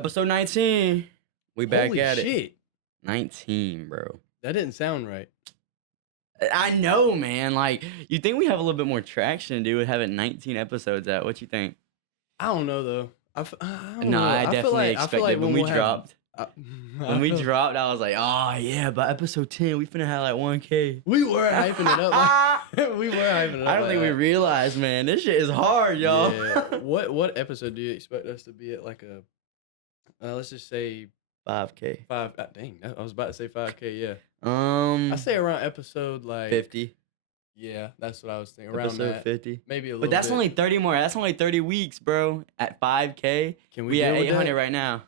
Episode 19. We back Holy at it. shit. 19, bro. That didn't sound right. I know, man. Like, you think we have a little bit more traction, dude, with having 19 episodes out. What you think? I don't know though. I don't No, know. I definitely I expected feel like when we dropped. I, When I we feel- dropped, I was like, oh, yeah, by episode 10, we finna have like 1K. we were hyping it up. Like, we were hyping it up. I don't like think we that. realized, man. This shit is hard, y'all. Yeah. What episode do you expect us to be at? Like a, let's just say 5K. 5. Dang, I was about to say 5K. Yeah. I I say around episode like 50. Yeah, that's what I was thinking. Around Episode that, 50. maybe a little. But that's bit. only 30 more. That's only 30 weeks, bro. At 5K. Can We at deal with 800 that? right now.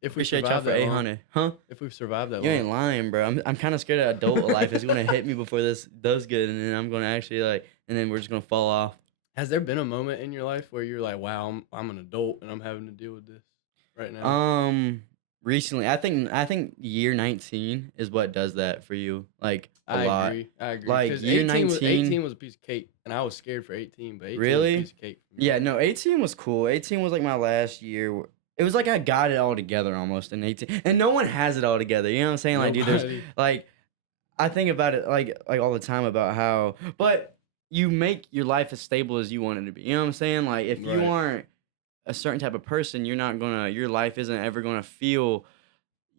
If we Appreciate y'all survive for that 800. Huh? If we've survived that You long. ain't lying, bro. I'm kind of scared of adult life is gonna hit me before this does good, and then I'm gonna actually and then we're just gonna fall off. Has there been a moment in your life where you're like, wow, I'm an adult and I'm having to deal with this right now? Recently, I think year 19 is what does that for you, like a lot. I agree. Like, 'Cause year 18 was a piece of cake, and I was scared for 18, but 18 was Really? a piece of cake for me. Yeah, no, 18 was cool. 18 was like my last year. It was like I got it all together almost in 18, and no one has it all together. You know what I'm saying? Like, dude, there's Nobody. like, I think about it like all the time about how, but you make your life as stable as you want it to be. You know what I'm saying? Like, if you Right. aren't a certain type of person, your life isn't ever gonna feel.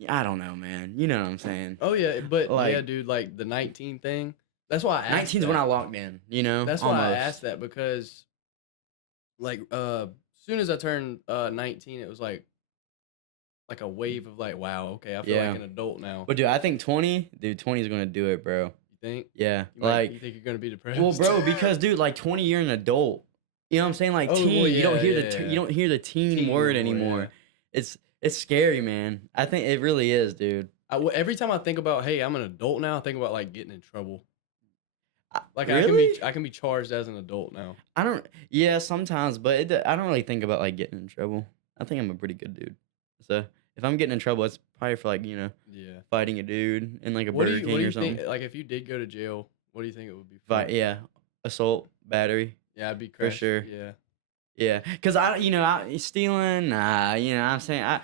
I don't know, man. You know what I'm saying? Oh yeah, but yeah, Like- dude, like the 19 thing. That's why I asked 19 is that. when I locked in. You know, That's why I almost. asked that because, like, soon as I turned 19, it was like a wave of like, wow, okay, I feel Yeah. like an adult now. But dude, I think 20 is gonna do it, bro. You think? Yeah, You think you're gonna be depressed? well, bro, because dude, like 20, you're an adult. You know what I'm saying? Like Oh, teen, well, you don't yeah, hear yeah. you don't hear the teen, Teen word anymore, anymore. It's scary, man. I think it really is, dude. Every time I think about, hey, I'm an adult now, I think about like getting in trouble. Like Really? I can be charged as an adult now. I don't. Yeah, sometimes, but I don't really think about like getting in trouble. I think I'm a pretty good dude. So if I'm getting in trouble, it's probably for like Yeah. fighting a dude in like a What do Burger you King what do or you something. think? Like if you did go to jail, what do you think it would be for? Fight, yeah, assault, battery. Yeah, I'd be For crashed. sure. Yeah. Yeah, cause stealing, nah, I'm saying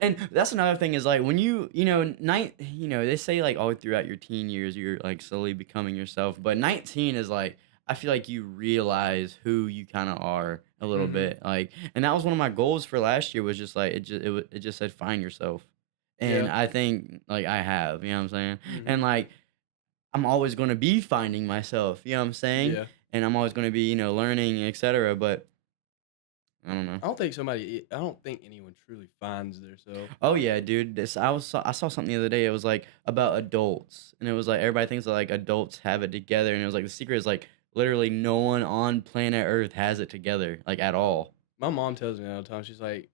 and that's another thing is like when they say like all throughout your teen years you're like slowly becoming yourself, but 19 is like I feel like you realize who you kind of are a little Mhm. bit, like, and that was one of my goals for last year was just like it just said find yourself, and Yeah. I think like I have, you know what I'm saying, Mhm. and like I'm always gonna be finding myself, you know what I'm saying, Yeah. and I'm always gonna be learning, etc. But I don't know. I don't think anyone truly finds themselves. Oh yeah, dude. I saw something the other day. It was like about adults, and it was like everybody thinks that like adults have it together, and it was like the secret is like literally no one on planet Earth has it together like at all. My mom tells me all the time. She's like,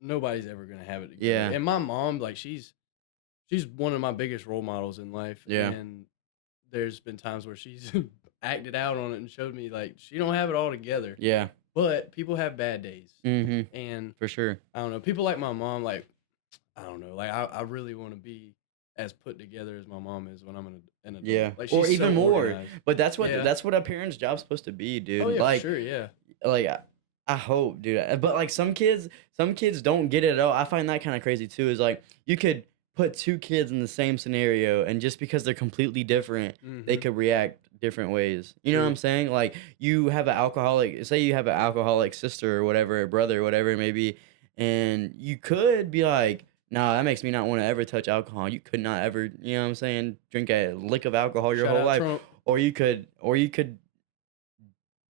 nobody's ever gonna have it together. Yeah. And my mom, like, she's one of my biggest role models in life. Yeah. And there's been times where she's acted out on it and showed me like she don't have it all together. Yeah. But people have bad days. Mm-hmm. And For sure. I don't know. People like my mom, like, I don't know. Like, I really want to be as put together as my mom is when I'm an adult. Yeah. Like, Or she's even so more. organized. But that's Yeah. what a parent's job's supposed to be, dude. Oh, yeah, like, for sure, yeah. like I hope, dude. But like some kids don't get it at all. I find that kind of crazy too. Is like you could put two kids in the same scenario, and just because they're completely different, they Mhm. could react different ways. You know what True. I'm saying? Like you have say you have an alcoholic sister or whatever, a brother or whatever it may be, and you could be like, nah, that makes me not want to ever touch alcohol. You could not ever, you know what I'm saying, drink a lick of alcohol your Shout whole out life. Trump. Or you could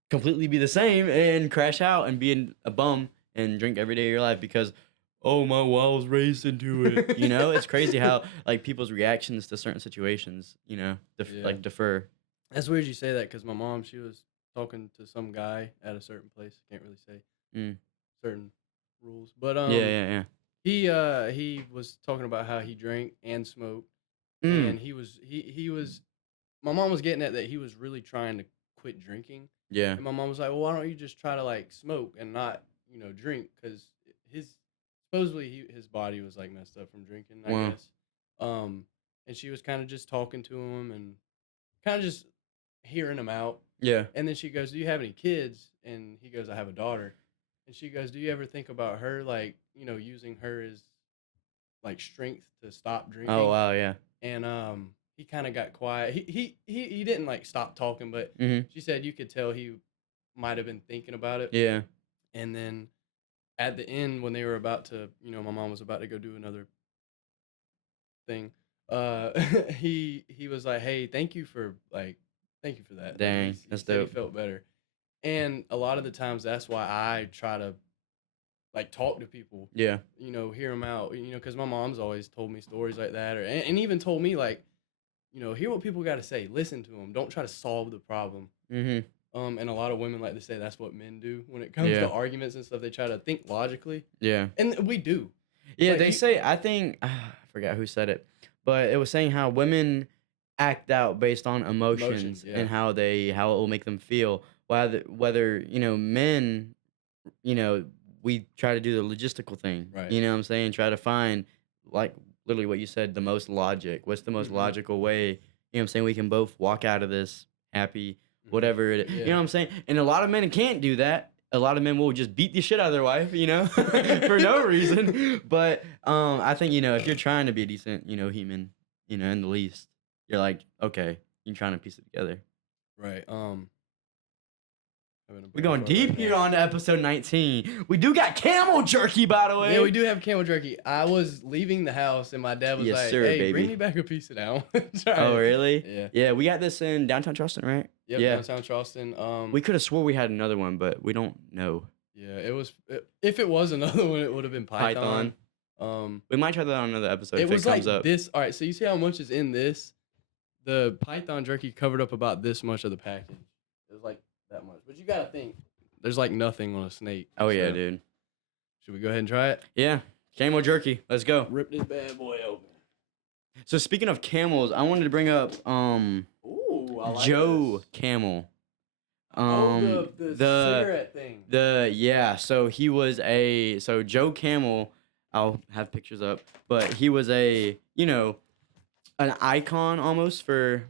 completely be the same and crash out and be a bum and drink every day of your life because I was raised into it. It's crazy how like people's reactions to certain situations, Yeah. like defer. That's weird you say that because my mom, she was talking to some guy at a certain place. Can't really say Mm. certain rules, but Yeah. he was talking about how he drank and smoked, Mm. and he was. My mom was getting at that he was really trying to quit drinking, Yeah. and my mom was like, "Well, why don't you just try to like smoke and not drink?" Because his body was like messed up from drinking, I Wow. guess. And she was kind of just talking to him and kind of just hearing him out. Yeah. And then she goes, "Do you have any kids?" And he goes, "I have a daughter." And she goes, "Do you ever think about her, like, using her as like strength to stop Oh drinking?" wow, yeah. And he kind of got quiet. He didn't like stop talking, but Mhm. she said you could tell he might have been thinking about it. Yeah. And then at the end, when they were about to, my mom was about to go do another thing. Uh, he was like, "Hey, thank you for that." Like Dang, he that's said he dope. felt better. And a lot of the times, that's why I try to like talk to people, Yeah. hear them out, because my mom's always told me stories like that, or and even told me like, hear what people got to say, listen to them, don't try to solve the problem. Mhm. And a lot of women like to say that's what men do when it comes to Yeah. arguments and stuff. They try to think logically, Yeah. and we do. Yeah, But they say I think I forgot who said it, but it was saying how women act out based on emotions, emotions yeah, and how it will make them feel. Whether men, you know, we try to do the logistical thing. right. You know what I'm saying? Try to find like literally what you said, the most logic. What's the most Hmm. logical way? You know what I'm saying? We can both walk out of this happy, Hmm. whatever it is. You know Yeah. what I'm saying? And a lot of men can't do that. A lot of men will just beat the shit out of their wife, for no reason. But I think if you're trying to be a decent, human, in the least, you're like, okay, you're trying to piece it together. Right. Having a We're brain going fart right deep now. here on to episode 19. We do got camel jerky, by the Yeah, we way. do have camel jerky. I was leaving the house and my dad was Yes, like, sir, "Hey, bring baby. me back a piece of that. I want to try Oh, it." really? Yeah. Yeah, we got this in downtown Charleston, right? Yep. Yeah. Downtown Charleston. We could have swore we had another one, but we don't know. Yeah. If it was another one, it would have been Python. Python. We might try that on another episode It if it was like comes up. this. All right. So you see how much is in this? The Python jerky covered up about this much of the package. It was like that much. But you gotta think, there's like nothing on a snake. Oh, yeah, so- dude. Should we go ahead and try it? Yeah. Camel jerky. Let's go. Rip this bad boy open. So speaking of camels, I wanted to bring up Ooh, I like Joe this. Camel. Oh, the cigarette thing. So he was so Joe Camel, I'll have pictures up, but he was an icon almost for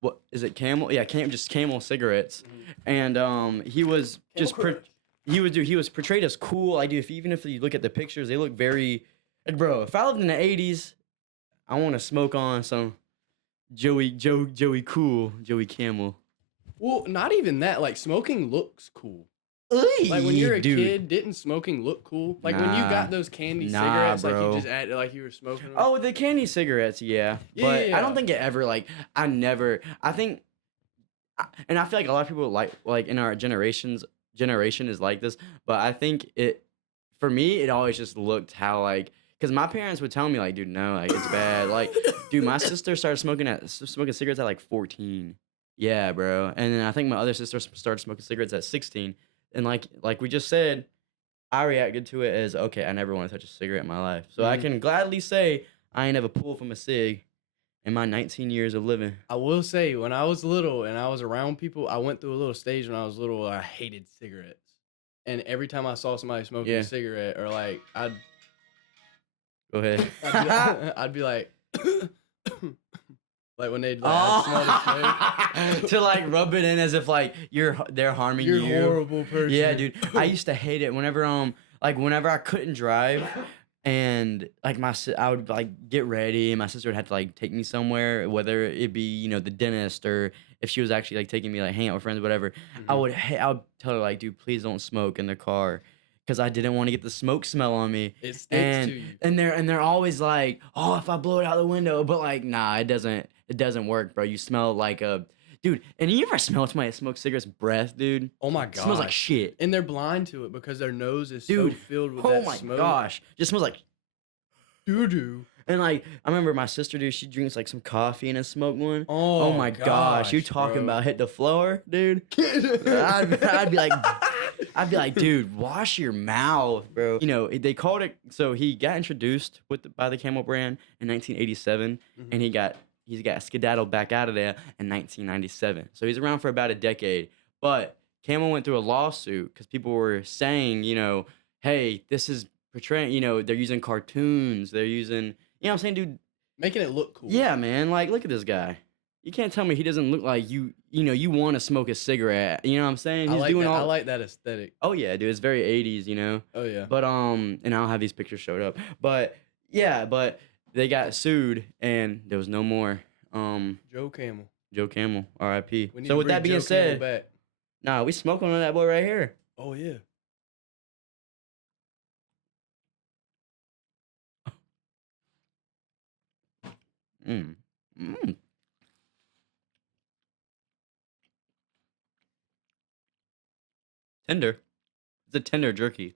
what is it, Camel? Yeah, just Camel cigarettes. Mhm. And he was Camel just Crunch. he was portrayed as cool. Like, dude, even if you look at the pictures, they look very like, bro, if I lived in the 80s, I want to smoke on some Joey Cool, Joey Camel. Well, not even that. Like, smoking looks cool. Like, when you're a Dude. kid, didn't smoking look cool? Like, when you Nah. got those candy Nah, cigarettes, like, bro. you just acted like you were smoking them. Oh, the candy cigarettes, yeah. Yeah, But yeah, I don't yeah. think it ever I think, and I feel like a lot of people like in our generation is like this. But I think for me, it always just looked how because my parents would tell me like, dude, no, like it's bad. Like, dude, my sister started smoking cigarettes at like 14. Yeah, bro. And then I think my other sister started smoking cigarettes at 16. And like we just said, I reacted to it as, okay, I never want to touch a cigarette in my life. So I Mhm. can gladly say I ain't ever pulled from a cig in my 19 years of living. I will say, when I was little and I was around people, I went through a little stage when I was little where I hated cigarettes. And every time I saw somebody smoking Yeah. a cigarette, or like, Go ahead. I'd be like, like when they'd like, smell the smoke. To like rub it in as if like they're harming You're you. a horrible person. Yeah, dude. I used to hate it whenever whenever I couldn't drive, and like I would like get ready and my sister would have to like take me somewhere, whether it be the dentist, or if she was actually like taking me like hang out with friends, whatever. I would tell her like, dude, please don't smoke in the car, because I didn't want to get the smoke smell on me. It sticks And to you. they're always like, oh, if I blow it out the window, but like, nah, it doesn't work, bro. You smell like a dude. And you ever smell somebody that smokes cigarettes breath, dude? Oh my It smells like gosh. shit. And they're blind to it because their nose is Dude, so filled with Oh that my smoke. gosh. Just smells like Doo-doo. and like I remember my sister, dude, she drinks like some coffee and a smoke one. Oh my gosh. You gosh, talking bro. about hit the floor, dude? I'd be like, dude, wash your mouth, bro. They called it. So he got introduced by the Camel brand in 1987, and he got skedaddled back out of there in 1997. So he's around for about a decade. But Camel went through a lawsuit because people were saying, hey, this is portraying, they're using cartoons, they're using, what I'm saying, dude. Making it look cool. Yeah, man. Like, look at this guy. You can't tell me he doesn't look like you. you want to smoke a cigarette. You know what I'm saying? I He's like doing that. I all. like that aesthetic. Oh yeah, dude, it's very 80s, Oh yeah. But and I don't have these pictures showed up. But yeah, but they got sued and there was no more Joe Camel. Joe Camel, R.I.P. We need So to with bring that being Joe Camel said, back. nah, we smoking on that boy right here. Oh yeah. Mm. Mm. Tender. It's a tender jerky.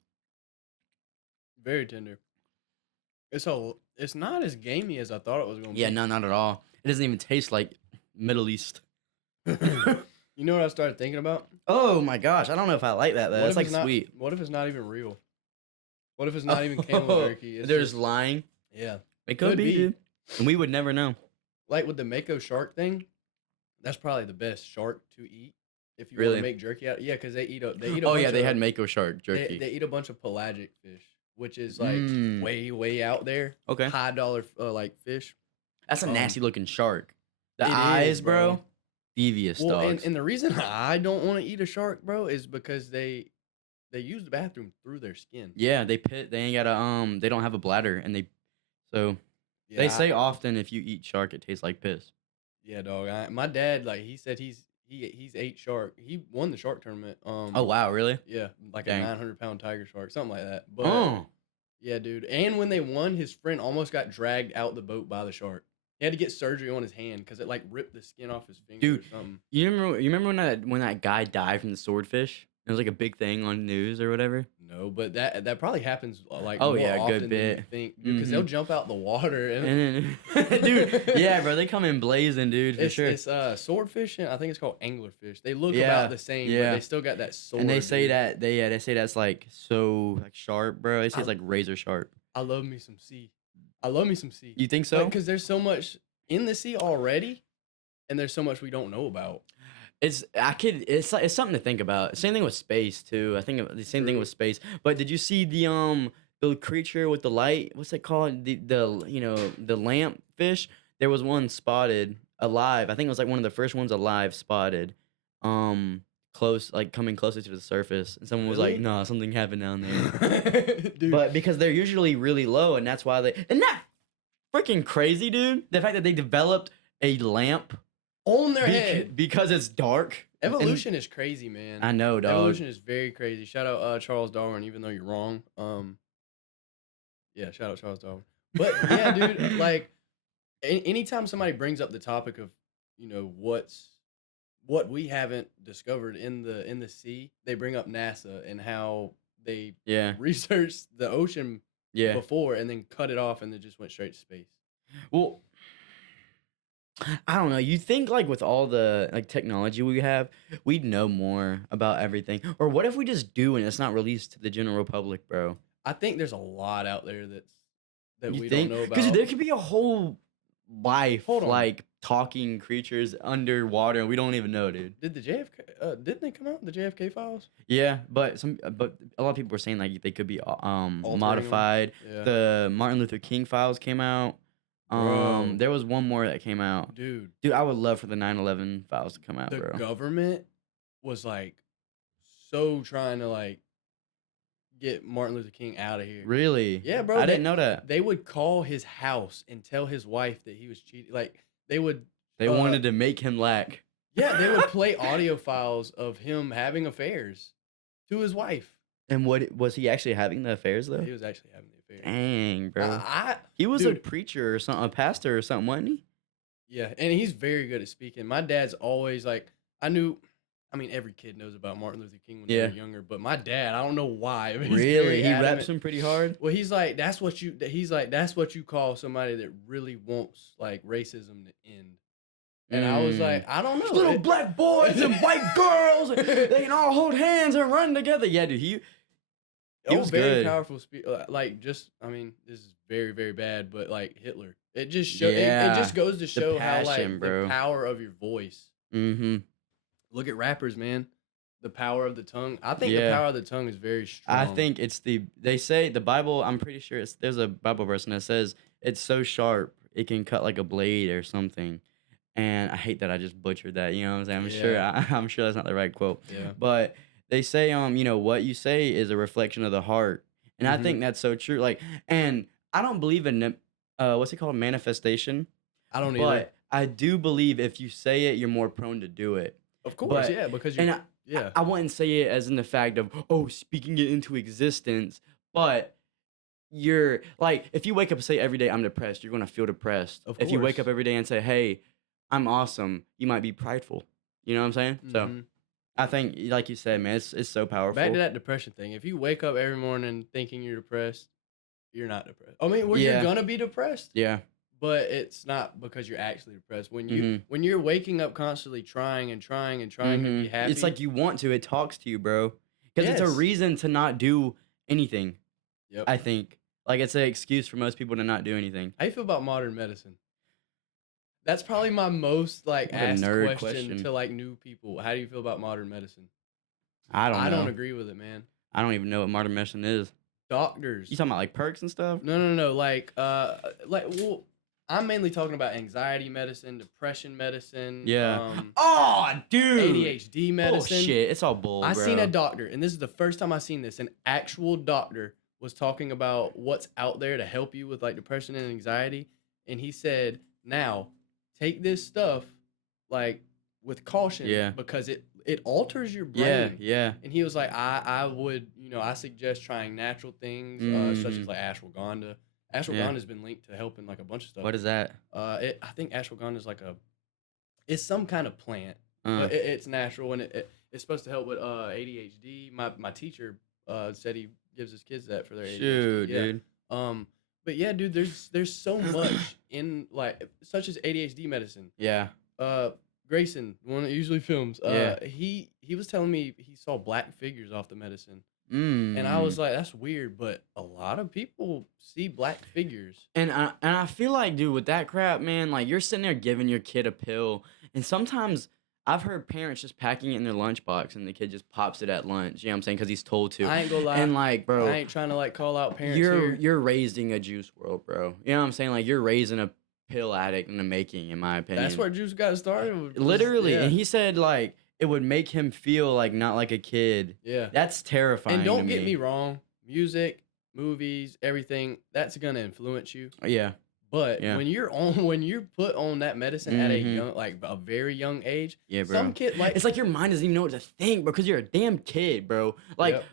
Very tender. It's not as gamey as I thought it was gonna Yeah, be. no, not at all. It doesn't even taste like Middle East. You know what I started thinking about? Oh my gosh, I don't know if I like that though. What It's if like it's not? sweet. What if it's not even real? What if it's not even camel jerky? It's They're just just lying. yeah. It could be, dude. And we would never know. Like with the Mako shark thing, that's probably the best shark to eat if you want Really? to make jerky out. Yeah, because they eat a Oh bunch yeah, they of, had Mako shark jerky. they eat a bunch of pelagic fish, which is like Mm. way out there. Okay. High dollar like fish. That's a Um, nasty looking shark. The it eyes, is, bro. bro. Devious Well, dogs. and the reason I don't want to eat a shark, bro, is because they use the bathroom through their skin. Yeah, they pit. They ain't got a they don't have a bladder, and so Yeah, they say often if you eat shark, it tastes like piss. yeah, dog. My dad, like, he said he's ate shark. He won the shark tournament. Oh wow, really? Yeah, like Dang. a 900-pound tiger shark, something like that. But Oh, yeah, dude. And when they won, his friend almost got dragged out the boat by the shark. He had to get surgery on his hand because it like ripped the skin off his finger Dude, or something. you remember when that guy died from the swordfish? It was like a big thing on news or whatever. No, but that probably happens like Oh, more yeah, a good often than you bit. think, because they'll jump out the water and And then, dude, yeah, bro, they come in blazing, dude, for sure. It's swordfish and I think it's called anglerfish. They look Yeah, about the same, yeah. but they still got that sword. And they say dude. that they say that's like so like sharp, bro. They say it's like razor sharp. I love me some sea. I love me some sea. You think so? Because there's so much in the sea already, and there's so much we don't know about. It's something to think about. Same thing with space too. I think the same thing True. with space. But did you see the creature with the light? What's it called? The lamp fish. There was one spotted alive. I think it was like one of the first ones alive spotted. Close, like coming closer to the surface, and someone was like, Really? "No, something happened down there." Dude, But because they're usually really low, and that's why isn't that freaking crazy, dude? The fact that they developed a lamp on their head. because it's dark. and- Evolution is crazy, man. I know, dog. Evolution is very crazy. Shout out Charles Darwin, even though you're wrong. Yeah, shout out Charles Darwin. But yeah, dude, like anytime somebody brings up the topic of, what we haven't discovered in the sea, they bring up NASA and how they Yeah, researched the ocean yeah. before and then cut it off and then just went straight to space. Well, I don't know. You think like with all the like technology we have, we'd know more about everything. Or what if we just do and it's not released to the general public, bro? I think there's a lot out there that You we think? don't know Because about. there could be a whole life Hold on. like talking creatures underwater and we don't even know, dude. Did the JFK? Didn't they come out the JFK files? Yeah, but a lot of people were saying like they could be them? modified. Yeah, The Martin Luther King files came out. Bro. There was one more that came out. dude. Dude, I would love for the 9/11 files to come out, The bro. government was like so trying to like get Martin Luther King out of here. Really? Yeah, bro. I didn't know that. They would call his house and tell his wife that he was cheating. Like they would. They wanted to make him lack. Yeah, they would play audio files of him having affairs to his wife. And what was he actually having the affairs though? He was actually having the affair. Dang, bro. I He was a dude. preacher or something, a pastor or something, wasn't he? Yeah, and he's very good at speaking. My dad's always like, I mean, every kid knows about Martin Luther King when they Yeah. were younger, but my dad, I don't know why. But he's Really? very He adamant. reps him pretty hard? Well, he's like, that's what you call somebody that really wants like racism to end. And I was like, I don't know. Little black boys and white girls, they can all hold hands and run together. Yeah, dude, he was very good. powerful speech. Like, just, I mean, this is very, very bad, but like Hitler, it just show, Yeah. it just goes to show how like passion, bro. the power of your voice. Mm-hmm. Look at rappers, man. The power of the tongue. I think Yeah. the power of the tongue is very strong. I think it's they say the Bible, I'm pretty sure there's a Bible verse that says it's so sharp it can cut like a blade or something. and I hate that I just butchered that. You know what I'm saying? Yeah. I'm sure that's not the right quote, Yeah. but they say what you say is a reflection of the heart, and I Mhm. think that's so true. Like, and I don't believe in what's it called, manifestation, I don't either. but I do believe if you say it, you're more prone to do it. Of course, But yeah, because you and yeah. I wouldn't say it as in the fact of, oh, speaking it into existence, but you're like, if you wake up and say every day I'm depressed, you're gonna feel depressed. Of If you wake up course. every day and say, hey, I'm awesome, you might be prideful. You know what I'm saying? So Mhm. I think, like you said, man, it's so Back to powerful. that depression thing. If you wake up every morning thinking you're depressed, you're not depressed. I mean, well, you're Yeah, gonna be depressed, yeah. but it's not because you're actually depressed. Mhm. When you're waking up constantly trying and trying and trying to be It's happy. like you want to. It talks to you, bro. Because it's a Yes. reason to not do anything. Yep. I think. Like it's an excuse for most people to not do anything. How you feel about modern medicine? That's probably my most like What a asked nerd question question. to like new people. How do you feel about modern medicine? I don't I don't know. agree with it, man. I don't even know what modern medicine is. You Doctors. talking about like perks and stuff? No. Well, I'm mainly talking about anxiety medicine, depression medicine, Yeah. Oh, dude. ADHD medicine. Bullshit. It's all bull, I seen a bro. doctor, and this is the first time I seen this. An actual doctor was talking about what's out there to help you with like depression and anxiety, and he said, "Now, take this stuff like with caution Yeah. because it alters your Yeah. brain." Yeah. And he was like, I would, I suggest trying natural things, such as Hmm. like ashwagandha. Yeah. Ashwagandha's been linked to helping like a bunch of stuff. What is that? I think ashwagandha is like it's some kind of plant, Uh. but it's natural and it's supposed to help with ADHD. My teacher said he gives his kids that for their ADHD. Shoot, Yeah. dude. Um, but yeah, dude, there's so much in like such as ADHD medicine. Yeah. Uh, Grayson, the one that usually films, Yeah. he was telling me he saw black figures off the medicine. And I Mm. was like, that's weird, but a lot of people see black figures. And I feel like, dude, with that crap, man, like you're sitting there giving your kid a pill, and sometimes I've heard parents just packing it in their lunchbox, and the kid just pops it at lunch. You know what I'm saying? Because he's told to. I ain't gonna lie. And like, I bro, ain't trying to like call out parents you're here. you're raising a juice world, bro. You know what I'm saying? Like you're raising a pill addict in the making, in my opinion. That's where Juice got started. Literally, Yeah, and he said like it would make him feel like not like a kid. yeah. That's terrifying And to don't get me me. wrong, music, movies, everything that's gonna influence you. Yeah, But yeah, when you're put on that medicine at a hmm young, like a very young age, yeah, some bro. kid like It's like your mind doesn't even know what to think because you're a damn kid, bro. Like, yep.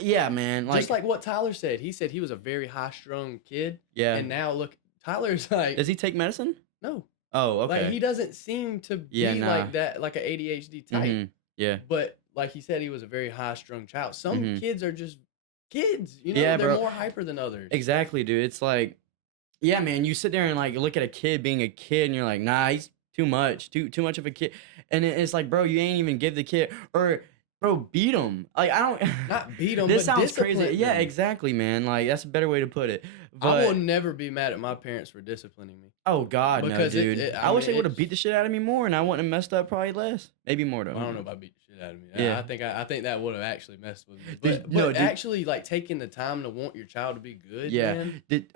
yeah, man. Just Like, like what Tyler said. He said he was a very high strung kid, yeah. and now look, Tyler's like Does he take medicine? no, Oh, like okay. he doesn't seem to Yeah, be nah. like that, like an ADHD type. Mm-hmm. Yeah. But like he said, he was a very high strung child. Some Mm-hmm. kids are just kids, Yeah, they're bro. more hyper than others. Exactly, dude. It's like, yeah, man. You sit there and like look at a kid being a kid, and you're like, nah, he's too much, too much of a kid. And it's like, bro, you ain't even give the kid, or bro, beat him. Like I don't. Not beat them, This but sounds crazy. discipline Yeah, them. exactly, man. Like that's a better way to put it. I will But never be mad at my parents for disciplining me oh God, no, because dude. I I mean, wish they would have beat the shit out of me more, and I wouldn't have messed up probably less, maybe more though. I Who don't know knows? about beat the shit out of me. Yeah. I think that would have actually messed with me. Did, But no, dude. actually like taking the time to want your child to be good, Yeah. man. Did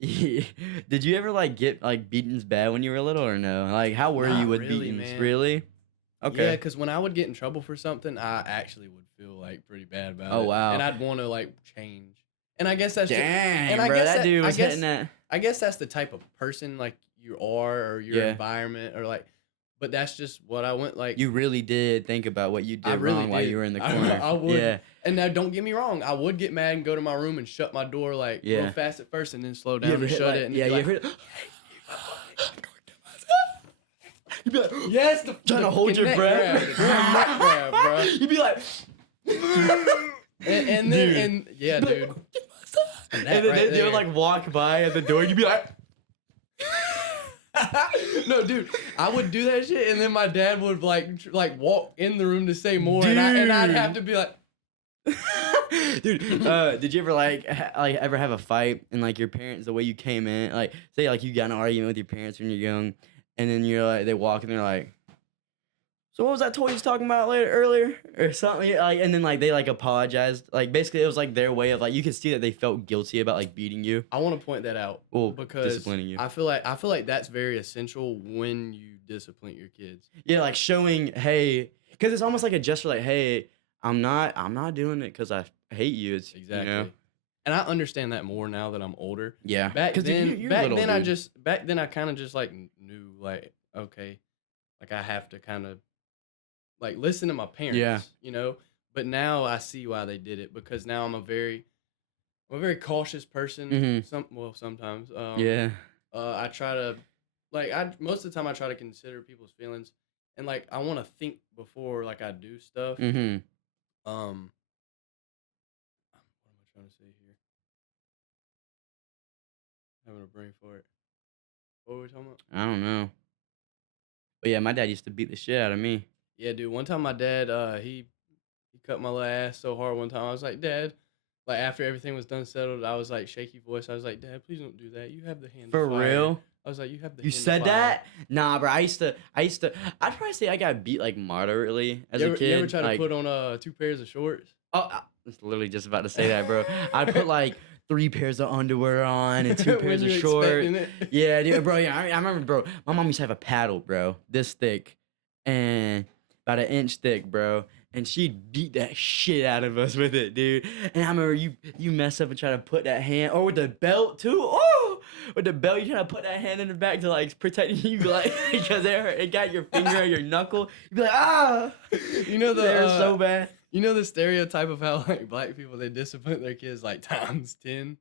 did you ever like get like beatings bad when you were little or no? Like how were you Not with really, beatings? man. Really? Yeah, Okay. because when I would get in trouble for something, I actually would feel like pretty bad about Oh it, wow. and I'd want to like change. And I guess that's just, Dang, and I bro, guess that dude I was hitting guess that. I guess that's the type of person like you are or your Yeah. environment or like, but that's just what I went like. You really did think about what you I did really wrong while did. you were in the I, corner. I would. Yeah. And now, don't get me wrong. I would get mad and go to my room and shut my door like real Yeah. fast at first, and then slow You down ever and hit shut like, it. And yeah, be you like, ever hit, you'd be like, yes, trying the to hold your neck breath. grab, the damn neck grab, bro. You'd be like, And then dude. and yeah, You'd be dude. like, And and that then right they would there. like walk by at the door. You'd be like, No, dude, I would do that shit, and then my dad would like walk in the room to say more, and I'd have to be like, dude, did you ever like like ever have a fight and like your parents the way you came in, like say like you got in an argument with your parents when you're young, and then you're like they walk and they're like, So what was that toy you was talking about earlier or something? Yeah, like, and then like they like apologized. Like basically it was like their way of like you could see that they felt guilty about like beating you. I want to point that out Well, because disciplining you. I feel like that's very essential when you discipline your kids. Yeah, like showing, hey, because it's almost like a gesture, like, hey, I'm not doing it because I hate you. It's Exactly. And I understand that more now that I'm older. yeah. Back Because then, you're back little, then I dude. just back then I kind of just like knew like okay, like I have to kind of like listen to my Yeah. parents, But now I see why they did it because now I'm a very cautious person. Mm-hmm. Sometimes. Yeah. I try to like I most of the time I try to consider people's feelings and like I want to think before like I do stuff. Mm-hmm. Um, what am I trying to say here? Having a brain fart. What were we talking about? I don't know. But yeah, my dad used to beat the shit out of me. Yeah, dude. One time my dad, he cut my little ass so hard. One time I was like, Dad, like after everything was done settled, I was like shaky voice. I was like, Dad, please don't do that. You have the hand For of fire. real? I was like, you have the You hand of said fire. that? Nah, bro. I'd probably say I got beat like moderately as a kid. You ever try like, to put on 2 pairs of shorts? oh, I was literally just about to say that, bro. I put like 3 pairs of underwear on and 2 When pairs of you shorts. expecting it. Yeah, dude, bro. Yeah, I remember, bro. My mom used to have a paddle, bro, this thick, and about an inch thick, bro. And she'd beat that shit out of us with it, dude. And I remember you mess up and try to put that hand, or with the belt too. Oh, with the belt, you try to put that hand in the back to like protect you, like because it got your finger or your knuckle. You'd be like, ah, You know the they hurt so bad. You know the stereotype of how like black people they discipline their kids like times 10.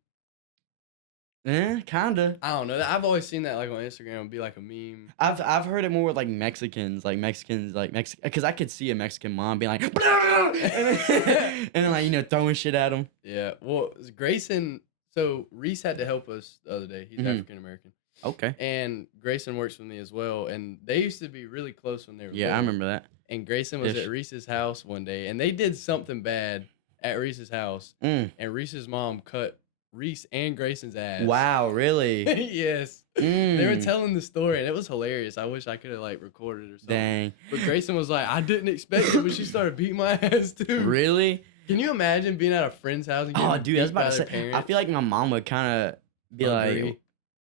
Yeah, kinda. I don't know. I've always seen that like on Instagram. It'd be like a meme. I've heard it more with like Mexicans, because I could see a Mexican mom being like, and then like throwing shit at them. Yeah. Well, Grayson. So Reese had to help us the other day. He's Mhm. African American, Okay. and Grayson works with me as well. And they used to be really close when they were Yeah, I little. remember that. And Grayson was Ish. at Reese's house one day, and they did something bad at Reese's house, Mm. and Reese's mom cut Reese and Grayson's ass. Wow, really? Yes. They were Mm. telling the story, and it was hilarious. I wish I could have like recorded or something. Dang. But Grayson was like, I didn't expect it, but she started beating my ass too. Really? Can you imagine being at a friend's house and getting Oh, dude, I was beat about by to their say. I parents? feel like my mom would kind of be Agree. like,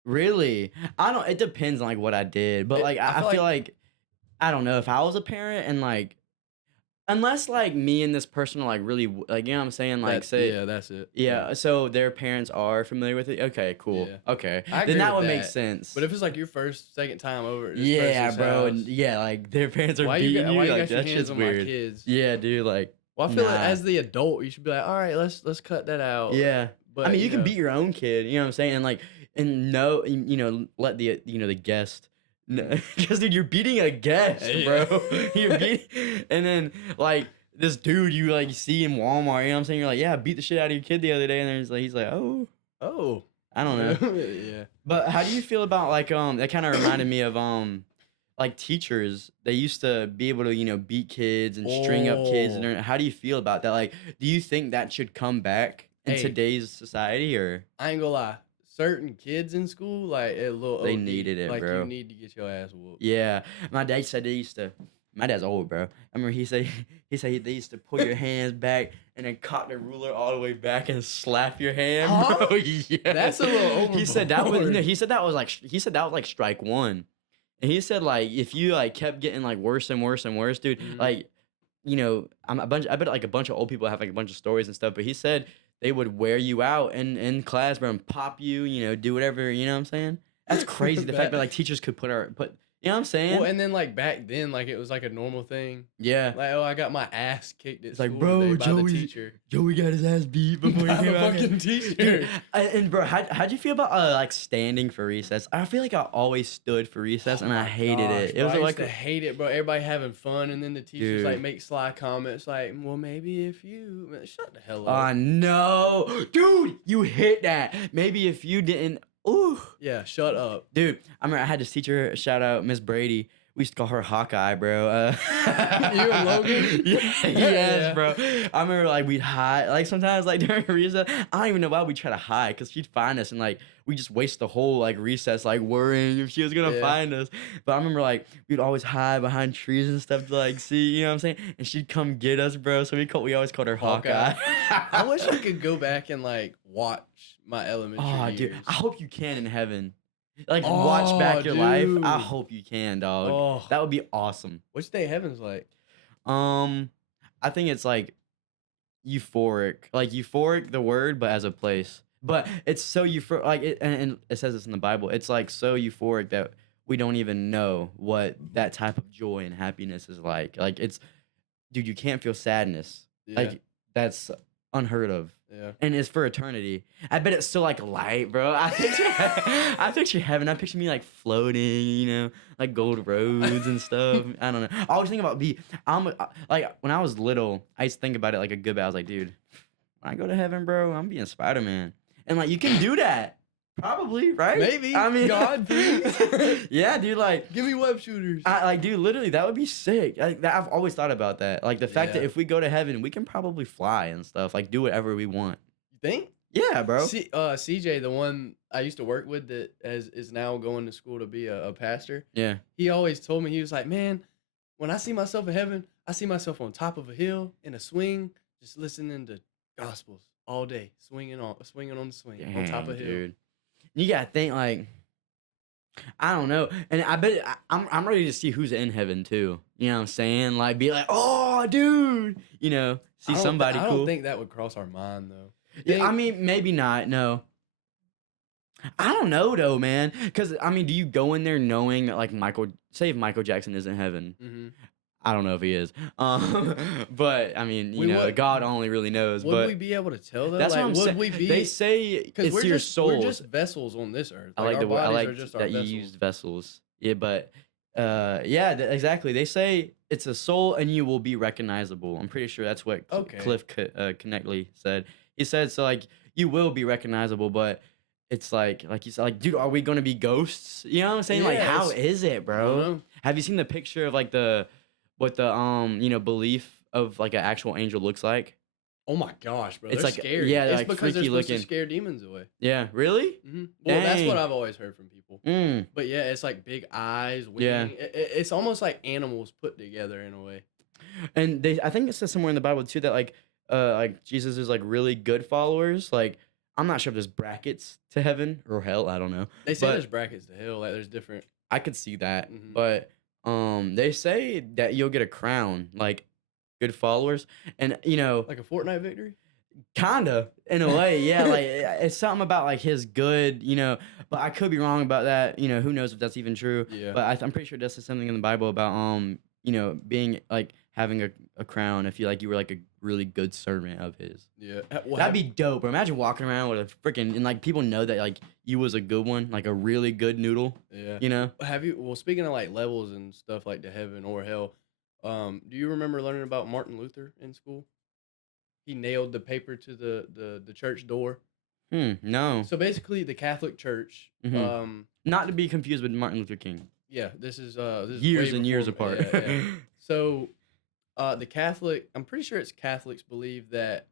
really? I don't. It depends on like what I did, but like I I feel feel like I don't know if I was a parent and like. Unless like me and this person are like really like you know what I'm saying like say yeah, that's it. yeah, so their parents are familiar with it. Okay, cool. Yeah. Okay, I agree then that with would make that. sense. But if it's like your second time over at this yeah, person's bro, house, and yeah, like their parents are why beating you, why you like got your that hands shit's on weird. my kids? Yeah, dude, like Well, I feel like nah. as the adult, you should be like, all right, let's cut that out. Yeah, But I mean, you can know, beat your own kid. You know what I'm saying? And like, and no, let the guest. Because dude, you're beating a guest, Yeah. bro. You're beating, and then like this dude you like see in Walmart. You know what I'm saying? You're like, yeah, I beat the shit out of your kid the other day, and then he's like, oh, Oh, I don't know. Yeah. But how do you feel about like that kind of reminded me of like teachers. They used to be able to beat kids and string up kids Oh. and how do you feel about that? Like, do you think that should come back in Hey. today's society or I ain't gonna lie. Certain kids in school, like a little They OD, needed it, like bro. you need to get your ass whooped. yeah? My dad said they used to. My dad's old, bro. I remember he said they used to pull your hands back and then cock the ruler all the way back and slap your hand, Huh? bro. Yeah. That's a little He said that was overboard. he said that was like strike one. And he said like if you like kept getting like worse and worse and worse, dude, Mhm. like I bet like a bunch of old people have like a bunch of stories and stuff, but he said they would wear you out in class, bro, and pop you, do whatever, you know what I'm saying? That's crazy. The fact that like teachers could put you know what I'm saying? Well, and then like back then, like it was like a normal thing. yeah. Like, oh, I got my ass kicked at It's like, school bro, today by the Joey- teacher. Joey got his ass beat before he By the came out. fucking teacher. Dude, and bro, how'd you feel about like standing for recess? I feel like I always stood for recess and I hated it. It was I like used to hate it, bro. Everybody having fun, and then the teachers like Dude. make sly comments like, "Well, maybe if you man, shut the hell oh up." no, dude, you hit that. Maybe if you didn't, ooh, Yeah, shut up. dude. I remember I had this teacher, shout out Miss Brady. We used to call her Hawkeye, bro. You and Logan? Yeah, yes, Yeah. bro. I remember like we'd hide, like sometimes like during recess. I don't even know why we try to hide, cause she'd find us and like we just waste the whole like recess like worrying if she was gonna Yeah. find us. But I remember like we'd always hide behind trees and stuff to like see, you know what I'm saying? And she'd come get us, bro. So we always called her Hawkeye. Hawkeye. I wish I could go back and like watch my elementary Oh, dude, years. I hope you can in heaven. Like watch back Oh, your life. I dude. hope you can, dog. Oh, That would be awesome. which day heaven's like? Um, I think it's like euphoric, like euphoric, the word, but as a place. But it's so euphoric, like and it says this in the Bible. It's like so euphoric that we don't even know what that type of joy and happiness is like. Like it's, dude, you can't feel sadness. Yeah. Like that's unheard of. Yeah. And it's for eternity. I bet it's still like light, bro. I picture heaven. I picture me like floating, you know, like gold roads and stuff. I don't know. I always think about like when I was little, I used to think about it like a good bit. I was like, dude, when I go to heaven, bro, I'm being Spider-Man. And like you can do that. Probably, right? Maybe. I mean, God, please. yeah, dude, like Give me web shooters. dude, literally, that would be sick. I've always thought about that. Like the fact that Yeah. if we go to heaven, we can probably fly and stuff. Like do whatever we want. You think? Yeah, bro. CJ, the one I used to work with that is now going to school to be a pastor, Yeah. he always told me, he was like, man, when I see myself in heaven, I see myself on top of a hill in a swing, just listening to gospels all day, swinging on the swing, on top of a hill. Dude. You gotta think like, I don't know, and I bet I'm ready to see who's in heaven too. You know what I'm saying? Like, be like, oh, dude, you know, see somebody I cool. don't think that would cross our mind though. Yeah, I mean, maybe not. No, I don't know though, man. Because I mean, do you go in there knowing that like say if Michael Jackson is in heaven? Mm-hmm. I don't know if he is. But I mean, you know, God only really knows. Would But we be able to tell though? that's Like, what I'm would saying. we be? They say it's we're your just soul. we're just vessels on this earth. I Like, like our the word. I bodies like are just our that you vessels. used vessels. Yeah, but yeah, exactly. They say it's a soul and you will be recognizable. I'm pretty sure that's what Okay. Cliff Connectley said. He said so. Like you will be recognizable, but it's like you said, like, dude, are we gonna be ghosts? You know what I'm saying? Like, Yeah, how is it, I don't bro? know. Have you seen the picture of like what the you know belief of like an actual angel looks like? Oh my gosh, bro! It's They're like- scary. yeah, they're, it's like, because they're freaky supposed to looking. scare demons away. Yeah, really? Well, that's what Dang. I've always heard from people. Mm. But yeah, it's like big eyes, wing. Yeah. It's almost like animals put together in a way. And I think it says somewhere in the Bible too that like Jesus is like really good followers. Like I'm not sure if there's brackets to heaven or hell. I don't know. They say But- there's brackets to hell. Like there's different. I could see that, Mhm. but they say that you'll get a crown, like good followers, and you know, Like a Fortnite victory. kinda in a way, yeah. Like it's something about like his good, you know. But I could be wrong about that. You know, who knows if that's even true? Yeah. But I'm pretty sure this is something in the Bible about you know, being like having a crown if you were like a really good servant of his. Yeah. Well, That'd be dope, bro. Imagine walking around with a freaking and like people know that like you was a good one, like a really good noodle. Yeah. You know? Have you? Well, speaking of like levels and stuff like to heaven or hell, do you remember learning about Martin Luther in school? He nailed the paper to the church door. No. So basically, the Catholic Church. Mhm. Not to be confused with Martin Luther King. Yeah, this is way Years and years before- apart. yeah, yeah. So, the Catholic, I'm pretty sure it's Catholics believe that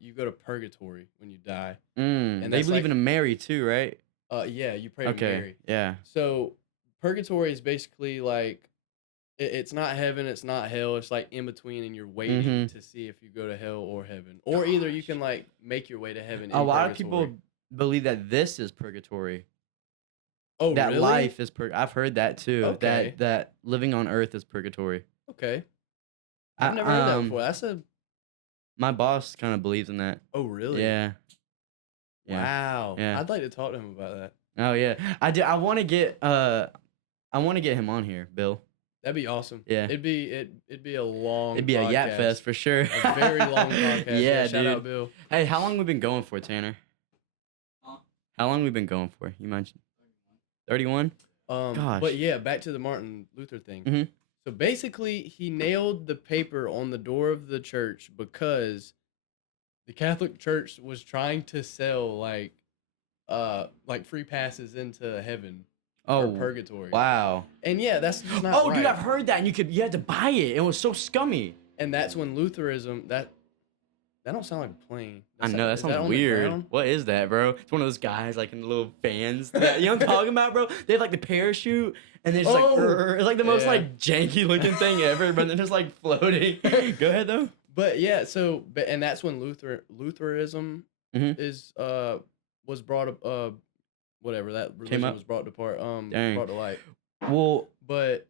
you go to purgatory when you die. And they that's believe like- in a Mary too, right? Yeah, you pray to Okay. Mary. Yeah. So, purgatory is basically like it's not heaven, it's not hell. It's like in between, and you're waiting Mhm. to see if you go to hell or heaven, or either you can like make your way to heaven. A in lot of purgatory. people believe that this is purgatory. Oh, That really? life is I've heard that too. Okay. That living on earth is purgatory. Okay, I've never heard that um, before. That's a My boss kind of believes in that. oh really? Yeah. Yeah. Wow. Yeah. I'd like to talk to him about that. Oh yeah. I do. I want to get him on here, Bill. That'd be awesome. Yeah. It'd be a long. It'd be a yap podcast. fest for sure. A very long podcast. Yeah, Shout dude. out Bill. Hey, how long we been going for, Tanner? How long we been going for? You mentioned 31. Gosh. But yeah, back to the Martin Luther thing. Mhm. So basically, he nailed the paper on the door of the church because the Catholic Church was trying to sell like free passes into heaven or Oh, purgatory. wow. And yeah, that's just not Oh, right. dude, I've heard that, and you had to buy it. It was so scummy. And that's when Lutheranism that don't sound like a plane. I know, that Is that sounds on the weird. ground? What is that, bro? It's one of those guys like in the little fans. That, you know what I'm talking about, bro? They have like the parachute, and they're just like, Oh! it's like the most Yeah. like janky looking thing ever, but they're just like floating. Go ahead though. But yeah, so and that's when Lutheranism Mhm. is was brought up whatever that Came religion up? was brought to part Dang. brought to light. Well, But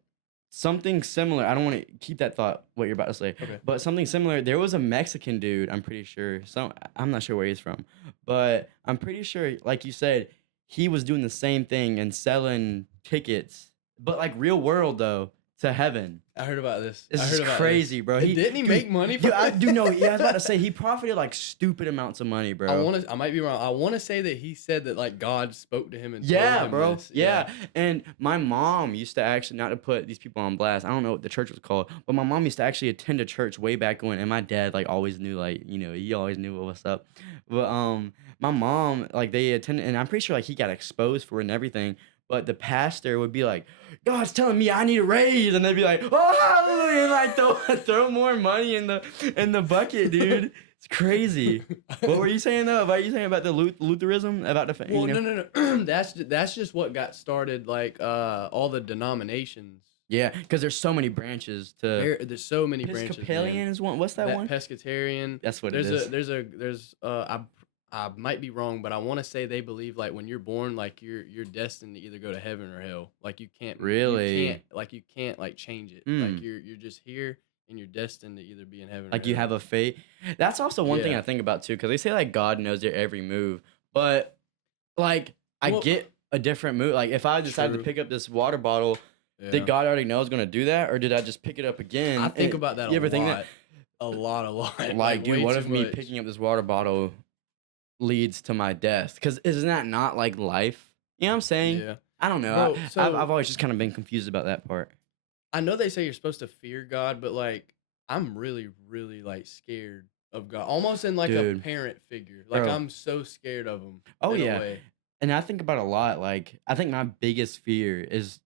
something similar. I don't want to keep that thought. What you're about to say, okay. but something similar. There was a Mexican dude. I'm pretty sure. I'm not sure where he's from, but I'm pretty sure, like you said, he was doing the same thing and selling tickets, but like real world though, to heaven. I heard about this. This I is heard about crazy, bro. Didn't he dude, make money Dude, from I it? do know. Yeah, I was about to say he profited like stupid amounts of money, bro. I might be wrong. I want to say that he said that like God spoke to him and Yeah, told him bro. this. Yeah. And my mom used to actually, not to put these people on blast, I don't know what the church was called, but my mom used to actually attend a church way back when, and my dad like always knew, like, you know, he always knew what was up. But my mom, like, they attended, and I'm pretty sure like he got exposed for it and everything. But the pastor would be like, God's telling me I need a raise, and they'd be like, oh, hallelujah, and like throw more money in the bucket, dude. It's crazy. What were you saying though? What are you saying about the Lutheranism? About the Well, you know? no. That's just what got started. Like all the denominations. Yeah, because there's so many branches to. There's so many branches. Episcopalian Man. is one. What's that one? Pescatarian. That's what There's it is. I might be wrong, but I want to say they believe like when you're born, like you're destined to either go to heaven or hell. Like you can't Really? you can't like change it. Mm. Like you're just here and you're destined to either be in heaven Like or you hell. have a fate. That's also one thing Yeah. I think about too, because they say like God knows your every move, but like I Well, get a different move. Like if I decided to True. pick up this water bottle, Yeah. did God already know I was gonna do that, or did I just pick it up again? I think And about that you a ever lot. think that? A lot. Like, dude, way what too if me much. picking up this water bottle leads to my death? Because isn't that not like life? You know what I'm saying? Yeah. I don't know. Bro, I've always just kind of been confused about that part. I know they say you're supposed to fear God, but like I'm really, really like scared of God, almost in like a Dude. parent figure. Like Bro. I'm so scared of him. Oh, in a yeah. way. And I think about it a lot. Like, I think my biggest fear is,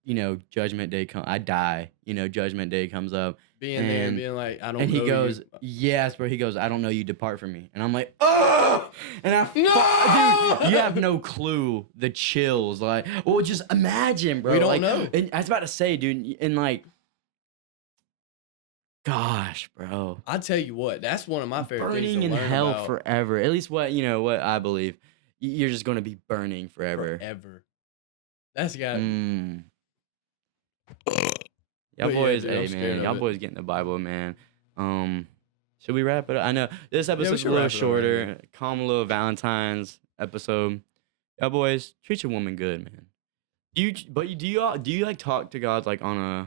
Judgment Day I die. Judgment Day comes up. Being there and And- being like, I don't And know he goes, you. yes, bro. He goes, I don't know you, depart from me. And I'm like, oh! And No! dude, you have no clue the chills. Like, well, just imagine, bro. We don't like, know. And I was about to say, dude, and like, gosh, bro. I tell you what, that's one of my favorite things Burning to in learn hell about forever. At least what I believe. You're just going to be burning forever. forever. That's got. Mm. Y'all But yeah, boys, dude, I'm hey scared man, of y'all it. boys getting the Bible, man. Should we wrap it up? I know this episode's a should little wrap it up right shorter, here. calm little Valentine's episode. Y'all boys, treat your woman good, man. Do you like talk to God like on a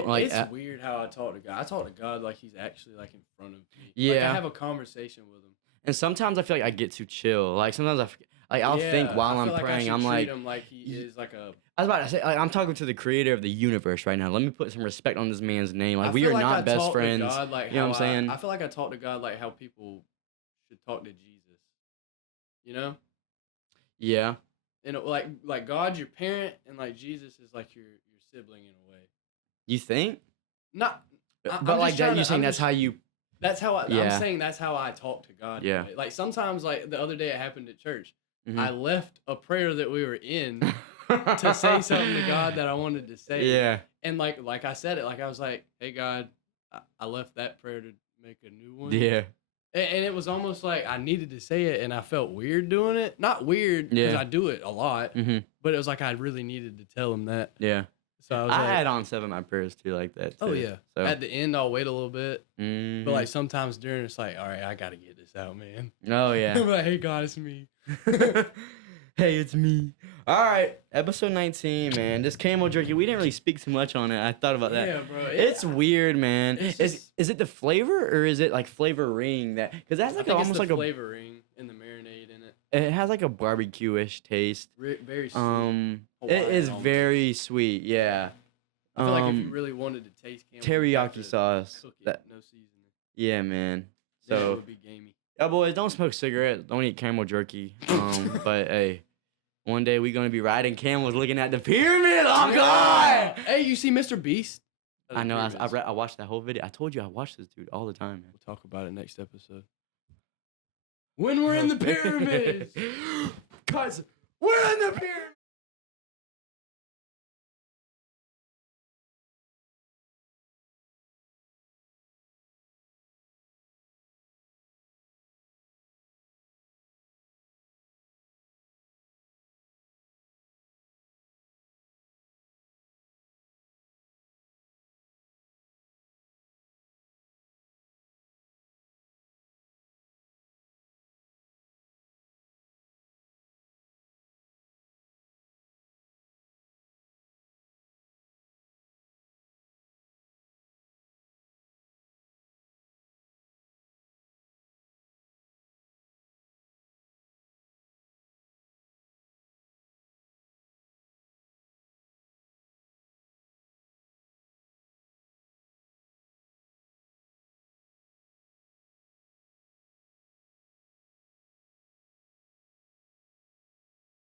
like It's weird how I talk to God. I talk to God like he's actually like in front of me. Like Yeah. I have a conversation with him. and sometimes I feel like I get too chill. Like sometimes I'll think Yeah, while I I'm feel like I praying, should I'm treat like him like he is like a. I was about to say, like, I'm talking to the creator of the universe right now. Let me put some respect on this man's name. Like, I we feel are like I not best talk to friends. God like You know what I'm how saying? I feel like I talk to God like how people should talk to Jesus. You know, Yeah. and like God's your parent, and like Jesus is like your sibling in a way. You think? Not, I'm But like just that, trying you're to- saying I'm that's just- how you. That's how Yeah. I'm saying that's how I talk to God. in a Yeah. way. Like sometimes, like the other day it happened at church. Mhm. I left a prayer that we were in to say something to God that I wanted to say. Yeah. And like I said it, like I was like, "Hey God, I left that prayer to make a new one." Yeah. And it was almost like I needed to say it, and I felt weird doing it. Not weird because Yeah. I do it a lot, Mm-hmm. but it was like I really needed to tell him that. Yeah. So I was I like, had on 7 of my prayers too, like that. "Oh too. yeah." So. At the end, I'll wait a little bit, Mhm. but like sometimes during, it's like, "All right, I gotta get this out, man." Oh yeah. I'm like, "Hey God, it's me." Hey, it's me. All right, episode 19, man. This camel jerky, we didn't really speak too much on it. I thought about that. Yeah, bro. It's weird, man. It's Is just- is it the flavor or is it like flavoring that? Because that's I like think almost it's like the flavoring and the marinade in it. it has like a barbecue-ish taste. Very sweet. It Hawaiian is almost. very sweet. Yeah. I feel like if you really wanted to taste camel, you'd have teriyaki to sauce. cook it, That no seasoning. yeah, man. Then it So would be gamey. yeah, boys, don't smoke cigarettes. Don't eat camel jerky. But hey, one day we gonna be riding camels looking at the pyramid. Oh God! Hey, you see Mr. Beast? I know. I watched that whole video. I told you I watched this dude all the time, man. We'll talk about it next episode. When we're in the pyramids, cause we're in the pyramids.